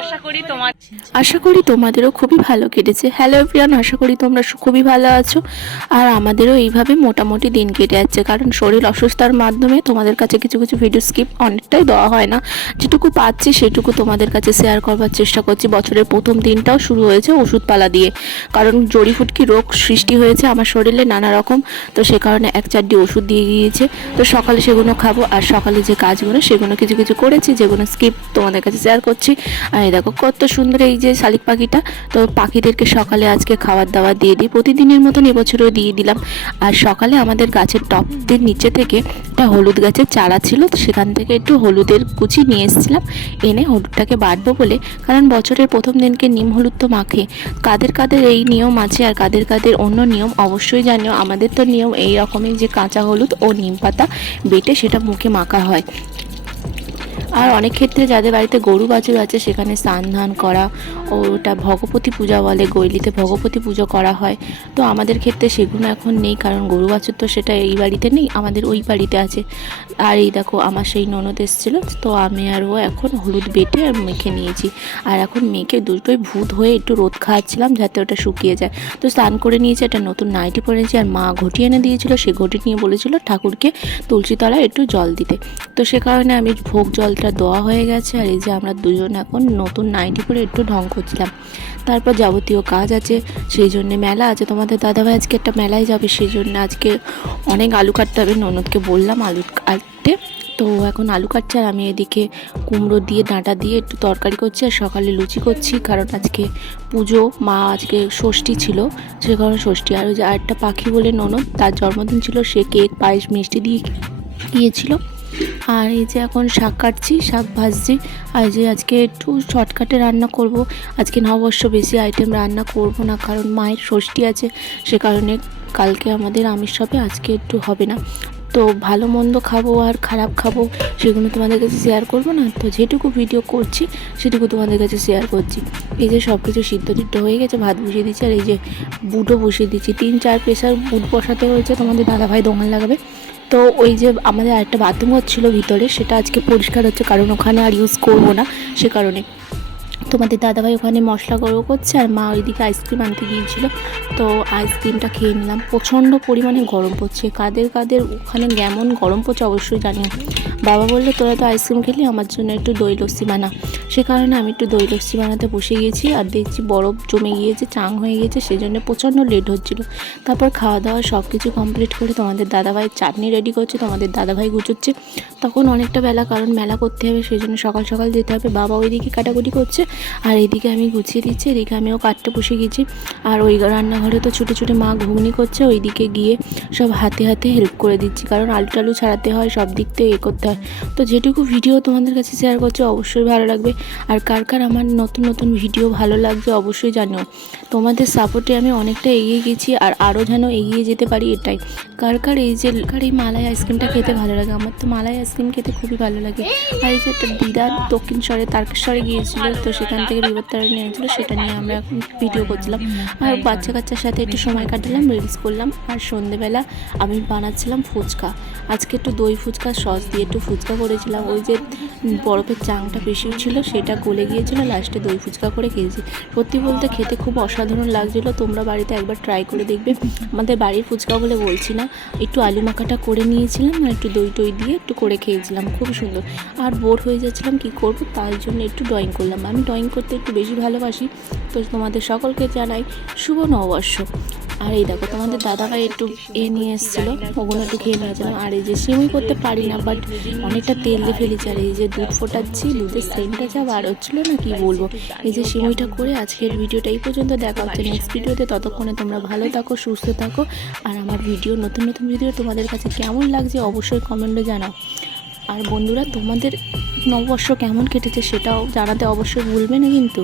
আশা করি তোমার আশা করি তোমাদেরও খুবই ভালো কেটেছে। হ্যালো এভরিওয়ান আশা করি তোমরা খুবই ভালো আছো। আর আমাদেরও এইভাবে মোটামুটি দিন কেটে যাচ্ছে, কারণ শরীর অসুস্থতার মাধ্যমে তোমাদের কাছে কিছু কিছু ভিডিও স্কিপ অনেকটাই দেওয়া হয় না। যেটুকু পাচ্ছি সেটুকু তোমাদের কাছে শেয়ার করবার চেষ্টা করছি। বছরের প্রথম দিনটাও শুরু হয়েছে ওষুধপালা দিয়ে। কারণ জড়িফুটকি রোগ সৃষ্টি হয়েছে আমার শরীরে নানা রকম, তো সে কারণে এক চারটি ওষুধ দিয়ে গিয়েছে তো সকালে সেগুলো খাব, আর সকালে যে কাজগুলো সেগুলো কিছু কিছু করেছি, যেগুলো স্কিপ তোমাদের কাছে শেয়ার করছি। আর দেখো, কত সুন্দর এই যে শালিক পাখিটা। তো পাখিদেরকে সকালে আজকে খাবার দাবার দিয়ে দিই। প্রতিদিনের মতন এবছরও দিয়ে দিলাম। আর সকালে আমাদের গাছের টপদের নিচে থেকে একটা হলুদ গাছের চারা ছিল, তো সেখান থেকে একটু হলুদের কুচি নিয়ে এসেছিলাম। এনে হলুদটাকে বাটবো বলে, কারণ বছরের প্রথম দিনকে নিম হলুদ তো মাখে। কাদের কাদের এই নিয়ম আছে আর কাদের কাদের অন্য নিয়ম, অবশ্যই জানিও। আমাদের তো নিয়ম এই রকমই যে কাঁচা হলুদ ও নিম পাতা বেটে সেটা মুখে মাখা হয়। আর অনেক ক্ষেত্রে যাদের বাড়িতে গরু বাছুর আছে, সেখানে স্নান ধান করা ওটা ভগবতী পূজা বলে, গৈলিতে ভগবতী পুজো করা হয়। তো আমাদের ক্ষেত্রে সেগুলো এখন নেই, কারণ গরু বাছুর তো সেটা এই বাড়িতে নেই, আমাদের ওই বাড়িতে আছে। আর এই দেখো, আমার সেই ননদ এসেছিল, তো আমি আর ও এখন হলুদ বেটে আর মেখে নিয়েছি। আর এখন মেখে দুটোই ভূত হয়ে একটু রোদ খাওয়াচ্ছিলাম, যাতে ওটা শুকিয়ে যায়। তো স্নান করে নিয়েছি, একটা নতুন নাইটি পরে পরেছি আর মা ঘটি এনে দিয়েছিল, সে ঘটি নিয়ে বলেছিল ঠাকুরকে তুলসী তলায় একটু জল দিতে। তো সে কারণে আমি ভোগ জলটা দেওয়া হয়ে গেছে আর এই যে আমরা দুজন এখন নতুন নাইটি পরে একটু ঢং করছিলাম তারপর যাবতীয় কাজ আছে, সেই জন্যে মেলা আছে। তোমাদের দাদাভাই আজকে একটা মেলায় যাবে, সেই জন্য আজকে অনেক আলু কাটতে হবে। ননদকে বললাম আলু কাটতে। তো এখন আলু কাটছে আর আমি এদিকে কুমড়ো দিয়ে, ডাঁটা দিয়ে একটু তরকারি করছি আর সকালে লুচি করছি। কারণ আজকে পুজো, মা আজকে ষষ্ঠী ছিল, সে কারণে ষষ্ঠী। আর ওই যে আরেকটা পাখি বলে ননদ, তার জন্মদিন ছিল, সে কেক, পায়েস, মিষ্টি দিয়ে গিয়েছিল আর এই যে এখন শাক কাটছি, শাক ভাজছি। আর যে আজকে একটু শর্টকাটে রান্না করব। আজকে না অবশ্য বেশি আইটেম রান্না করব না, কারণ মায়ের ষষ্ঠী আছে। সে কারণে কালকে আমাদের আমিষ হবে, আজকে একটু হবে না। তো ভালো মন্দ খাব আর খারাপ খাব, সেগুলো তোমাদের কাছে শেয়ার করব না। তো যেটুকু ভিডিও করছি, সেটুকু তোমাদের কাছে শেয়ার করছি। এই যে সব কিছু সিদ্ধ টিদ্ধ হয়ে গেছে, ভাত বসিয়ে দিচ্ছি, আর এই যে বুটও বসিয়ে দিচ্ছি। তিন, চার প্রেশার বুট বসাতে হয়েছে তোমাদের দাদাভাই দোকান লাগাবে। তো ওই যে আমাদের আরেকটা বাথরুম হচ্ছিল ভিতরে, সেটা আজকে পরিষ্কার হচ্ছে, কারণ ওখানে আর ইউজ করব না সে কারণে। তোমাদের দাদাভাই ওখানে মশলা গরম করছে আর মা ওইদিকে আইসক্রিম আনতে গিয়েছিল। তো আইসক্রিমটা খেয়ে নিলাম। প্রচণ্ড পরিমাণে গরম পড়ছে। কাদের কাদের ওখানে কেমন গরম পড়ছে অবশ্যই জানিও বাবা বলল, তোরা তো আইসক্রিম খেলি, আমার জন্য একটু দই লস্যি বানা। সে কারণে আমি একটু দই লস্যি বানাতে বসে গিয়েছি আর দেখছি বরফ জমে গিয়েছে, চাং হয়ে গিয়েছে সেই জন্য প্রচণ্ড লেট হচ্ছিল। তারপর খাওয়া দাওয়া সব কিছু কমপ্লিট করে তোমাদের দাদাভাই চাটনি রেডি করছে, তোমাদের দাদাভাই গুছোচ্ছে তখন অনেকটা বেলা, কারণ মেলা করতে হবে সেই জন্য সকাল সকাল যেতে হবে। বাবা ওইদিকে কাটাকুটি করছে, আর এদিকে আমি গুছিয়ে দিচ্ছি, এদিকে আমিও কাটতে বসে গেছি। আর ওই রান্নাঘরে তো ছুটে ছুটে মা ঘুগনি করছে, ওইদিকে গিয়ে সব হাতে হাতে হেল্প করে দিচ্ছি, কারণ আলু টালু ছাড়াতে হয় সব দিক থেকে এ করতে হয়। তো যেটুকু ভিডিও তোমাদের কাছে শেয়ার করছে, অবশ্যই ভালো লাগবে। আর কার কার আমার নতুন নতুন ভিডিও ভালো লাগবে অবশ্যই জানিও। তোমাদের সাপোর্টে আমি অনেকটা এগিয়ে গেছি আর আরও যেন এগিয়ে যেতে পারি এটাই। কার কার এই যে, কার এই মালাই আইসক্রিমটা খেতে ভালো লাগে? আমার তো মালাই আইসক্রিম খেতে খুবই ভালো লাগে। আর এই যে একটা দিদা দক্ষিণস্বরে তারকেশ্বরে গিয়েছিল, তো সেখান থেকে বিপত্তারা নিয়েছিল সেটা নিয়ে আমরা এখন ভিডিও করছিলাম। আর বাচ্চা কাচ্চার সাথে একটু সময় কাটালাম রিলস করলাম। আর সন্ধেবেলা আমি বানাচ্ছিলাম ফুচকা। আজকে একটু দই ফুচকা, সস দিয়ে একটু ফুচকা করেছিলাম। ওই যে বরফের চাংটা বেশি ছিল, সেটা গলে গিয়েছিল লাস্টে দই ফুচকা করে খেয়েছি। সত্যি বলতে খেতে খুব অসাধারণ লাগছিল, তোমরা বাড়িতে একবার ট্রাই করে দেখবে। আমাদের বাড়ির ফুচকা বলে বলছি না, একটু আলু মাখাটা করে নিয়েছিলাম আর একটু দই টই দিয়ে একটু করে খেয়েছিলাম, খুব সুন্দর। আর বোর হয়ে যাচ্ছিলাম, কি করব? তার জন্য একটু ড্রয়িং করলাম। আমি ড্রয়িং করতে একটু বেশি ভালোবাসি, তো তোমাদের সকলকে জানাই শুভ নববর্ষ। আর এই দেখো, তোমাদের দাদাভাই একটু এ নিয়ে এসেছিল, ওগুলো একটু খেয়ে নিয়েছিলাম আর এই যে সিমুই করতে পারি না বাট অনেকটা তেল দিয়ে ফেলেছি। আর এই যে দুধ ফোটাচ্ছি, দুধের সেন্টটা যা বার হচ্ছিল না, কি বলব? এই যে সিমুইটা করে আজকের ভিডিওটা এই পর্যন্ত দেখা হচ্ছে নেক্সট ভিডিওতে ততক্ষণে তোমরা ভালো থাকো, সুস্থ থাকো। আর আমার ভিডিও নতুন নতুন ভিডিও তোমাদের কাছে কেমন লাগছে অবশ্যই কমেন্টে জানাও। আর বন্ধুরা, তোমাদের নববর্ষ কেমন কেটেছে সেটাও জানাতে অবশ্যই ভুলবে না কিন্তু।